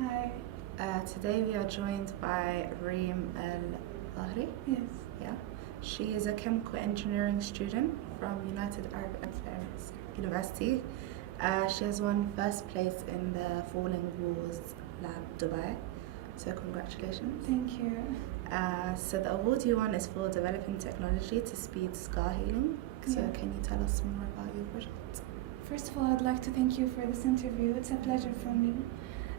Hi. Today we are joined by Reem Al Dhaheri. Yes. Yeah, she is a chemical engineering student from United Arab Emirates University. She has won first place in the Falling Walls Lab Dubai. So congratulations. Thank you. So the award you won is for developing technology to speed scar healing. So Yeah. can you tell us more about your project? First of all, I'd like to thank you for this interview. It's a pleasure for me.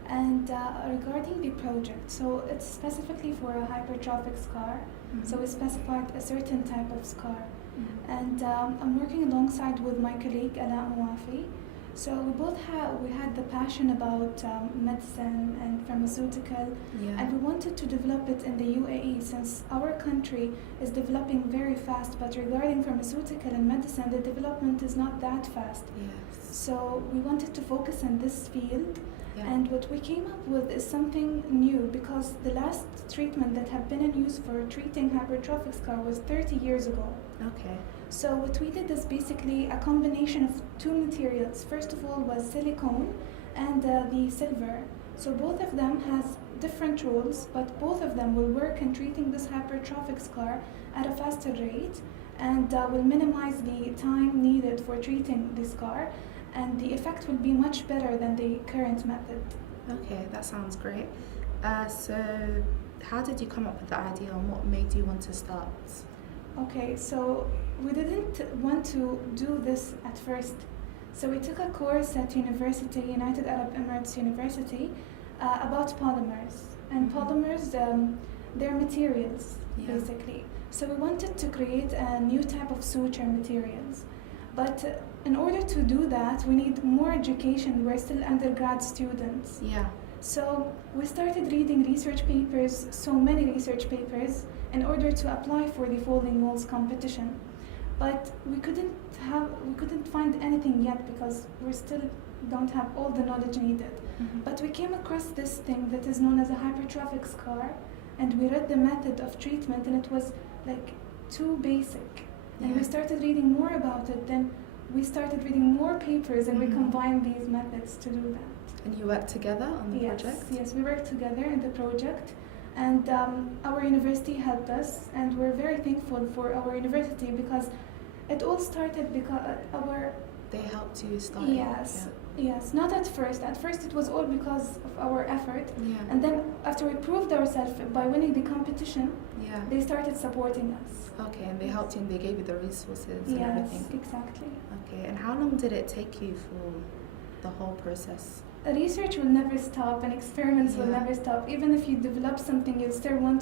And regarding the project, so it's specifically for a hypertrophic scar. So we specified a certain type of scar. And I'm working alongside with my colleague Ala Muafi. So we had the passion about medicine and pharmaceutical, Yeah. and we wanted to develop it in the UAE since our country is developing very fast. But regarding pharmaceutical and medicine, the development is not that fast. Yes. So we wanted to focus on this field. Yeah. And what we came up with is something new because the last treatment that have been in use for treating hypertrophic scar was 30 years ago. Okay. So what we did is basically a combination of two materials. First of all was silicone and the silver. So both of them has different roles, but both of them will work in treating this hypertrophic scar at a faster rate and will minimize the time needed for treating the scar, and the effect will be much better than the current method. Okay, that sounds great. So how did you come up with the idea and what made you want to start? Okay, so we didn't want to do this at first. So we took a course at United Arab Emirates University about polymers. And polymers, they're materials, Yeah. basically. So we wanted to create a new type of suture materials. But in order to do that, we need more education. We're still undergrad students. Yeah. So we started reading research papers, so many research papers, in order to apply for the folding walls competition. But we couldn't find anything yet because we still don't have all the knowledge needed. But we came across this thing that is known as a hypertrophic scar, and we read the method of treatment, and it was like too basic. And we Yeah. started reading more about it. Then we started reading more papers, and we combined these methods to do that. And you work together on the project? Yes, we worked together in the project, and our university helped us, and we're very thankful for our university because it all started because our They helped you start? yes, not at first. At first, it was all because of our effort, Yeah. and then after we proved ourselves by winning the competition, Yeah. they started supporting us. Okay, and they helped you and they gave you the resources and Yes, everything? exactly. Okay, and how long did it take you for the whole process? Research will never stop, and experiments will Yeah. never stop. Even if you develop something, you still want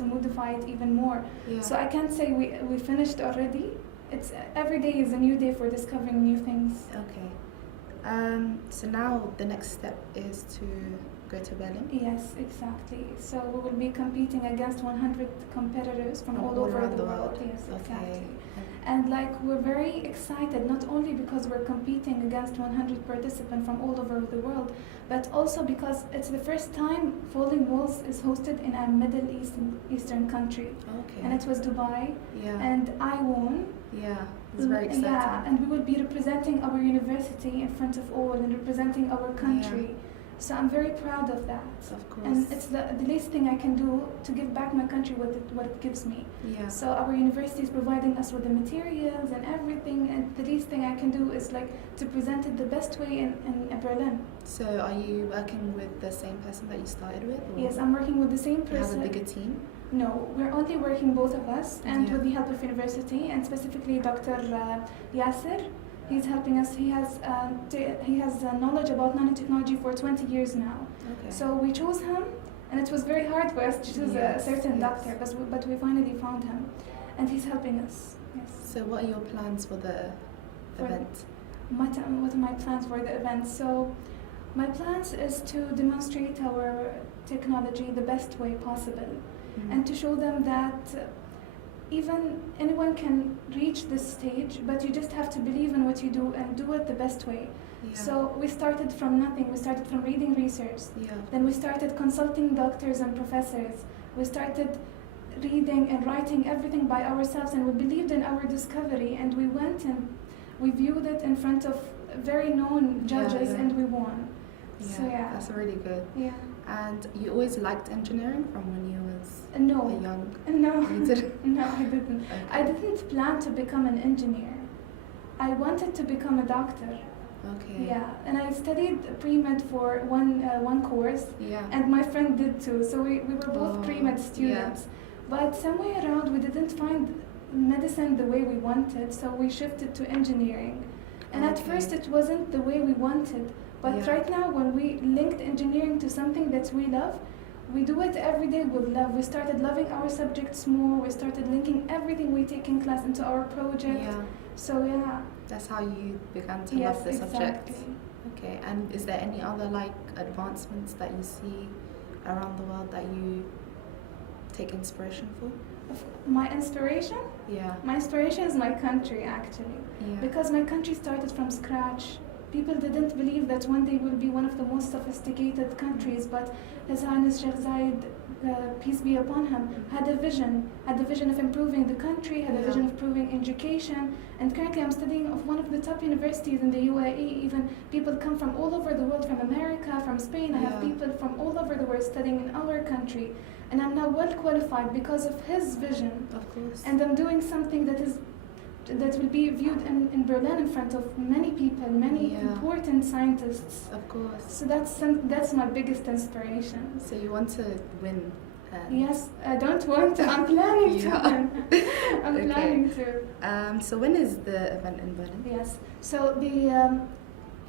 to modify it even more. Yeah. So I can't say we finished already. It's every day is a new day for discovering new things. Okay. So now the next step is to go to Berlin? Yes, exactly. So we will be competing against 100 competitors from all over the world. Yes, Okay. exactly. And like we're very excited, not only because we're competing against 100 participants from all over the world, but also because it's the first time Folding Walls is hosted in a Middle Eastern country. Okay. And it was Dubai, Yeah. and I won. Yeah. It's very exciting. Yeah, and we will be representing our university in front of all and representing our country. So I'm very proud of that. Of course. And it's the least thing I can do to give back my country what it gives me. Yeah. So our university is providing us with the materials and everything, and the least thing I can do is like to present it the best way in Berlin. So are you working with the same person that you started with? Or Yes, I'm working with the same you have person. a bigger team? No, we're only working both of us, and Yeah. with the help of university, and specifically Dr. Yasser. He's helping us. He has knowledge about nanotechnology for 20 years now. Okay. So we chose him, and it was very hard for us to choose a Yes, certain yes. doctor, but we finally found him, and he's helping us. Yes. So what are your plans for the For- event? What are my plans for the event? So my plans is to demonstrate our technology the best way possible, and to show them that even anyone can reach this stage, but you just have to believe in what you do and do it the best way. Yeah. So we started from nothing. We started from reading research. Yeah. Then we started consulting doctors and professors. We started reading and writing everything by ourselves, and we believed in our discovery, and we went and we viewed it in front of very known judges, Yeah. and we won. So yeah. That's really good. Yeah. And you always liked engineering from when you was No. young? No. You didn't? No, I didn't. Okay. I didn't plan to become an engineer. I wanted to become a doctor. Okay. Yeah, and I studied pre-med for one course, Yeah. and my friend did too. So we were both Oh, pre-med students. But somewhere around we didn't find medicine the way we wanted, so we shifted to engineering. And at Okay. first it wasn't the way we wanted. But Yeah. right now when we linked engineering to something that we love, we do it every day with love. We started loving our subjects more. We started linking everything we take in class into our project. Yeah. So yeah. That's how you began to Yes, love the subject. exactly. Okay. And is there any other like advancements that you see around the world that you take inspiration for? My inspiration? Yeah. My inspiration is my country, actually. Yeah. Because my country started from scratch. People didn't believe that one day we'll be one of the most sophisticated countries, but His Highness Sheikh Zayed, peace be upon him, had a vision of improving the country, had a vision of improving education, and currently I'm studying of one of the top universities in the UAE. Even people come from all over the world, from America, from Spain. I have people from all over the world studying in our country, and I'm now well qualified because of his vision. Of course. And I'm doing something that will be viewed in Berlin in front of many people, many important scientists. Of course. So that's my biggest inspiration. So you want to win? Yes, I don't want to. I'm planning to win. I'm planning to. So when is the event in Berlin? Yes. So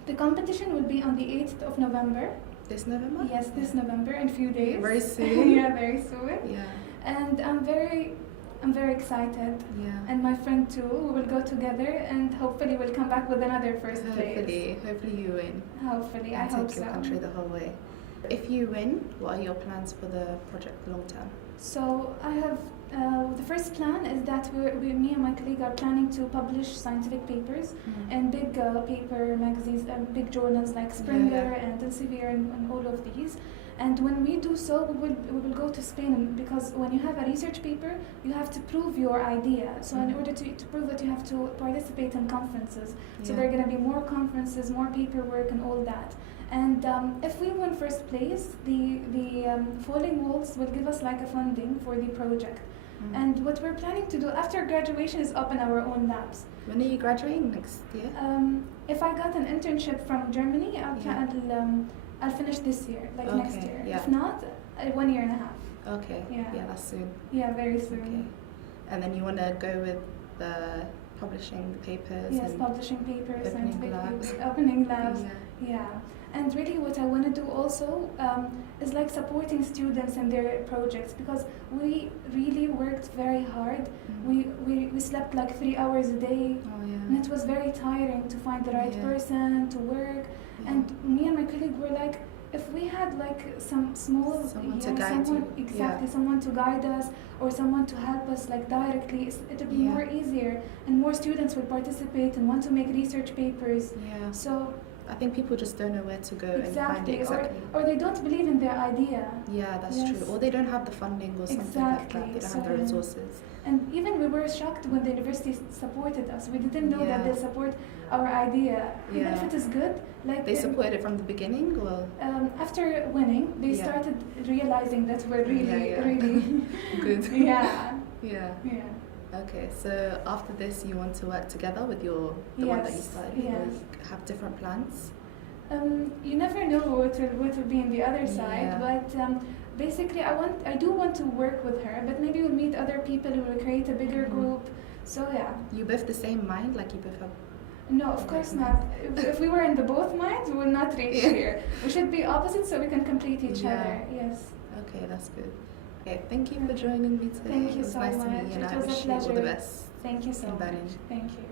the competition will be on the 8th of November. This November? Yes, this November in a few days. Very soon. Yeah, very soon. Yeah. And I'm very excited. Yeah. And my friend too. We will go together and hopefully we'll come back with another first place. Hopefully you win. Hopefully, I And hope take so. your country the whole way. If you win, what are your plans for the project long term? So I have the first plan is that me and my colleague are planning to publish scientific papers in big paper magazines, big journals like Springer and Elsevier and all of these. And when we do so, we will go to Spain, because when you have a research paper, you have to prove your idea. So in order to prove it, you have to participate in conferences. So there are going to be more conferences, more paperwork, and all that. And if we win first place, the Falling Walls will give us like a funding for the project. And what we're planning to do after graduation is open our own labs. When are you graduating next year? If I got an internship from Germany, I'll finish this year, like next year. Yeah. If not, 1 year and a half. Okay. Yeah. That's soon. Yeah, very soon. Okay. And then you want to go with the publishing the papers? Yes, and publishing papers, opening scientific labs. papers, opening labs. Yeah. And really what I want to do also is like supporting students in their projects, because we really worked very hard. We slept like 3 hours a day. Oh, yeah. And it was very tiring to find the right person to work. And me and my colleague were like, if we had like some small someone to guide you. Someone to guide us, or someone to help us like directly, it would be more easier, and more students would participate and want to make research papers. Yeah. So I think people just don't know where to go and find it exactly. Or they don't believe in their idea. Yeah, that's true. Or they don't have the funding or something like that. They don't have the resources. And even we were shocked when the university supported us. We didn't know that they support our idea. Even if it is good. Like they supported it from the beginning, or? After winning, they started realizing that we're really good. Yeah. Okay, so after this, you want to work together with the one that you started, or have different plans? You never know what will be in the other side, but basically, I do want to work with her, but maybe we'll meet other people who will create a bigger group. So yeah. You both the same mind, like you both have? No, of course not. If we were in the both minds, we will not reach here. We should be opposite so we can complete each other. Yes. Okay, that's good. Okay, thank you for joining me today. Thank you it was so nice much. to meet you, and I It was wish a you all pleasure. the best. Thank you so in much. Berlin. Thank you.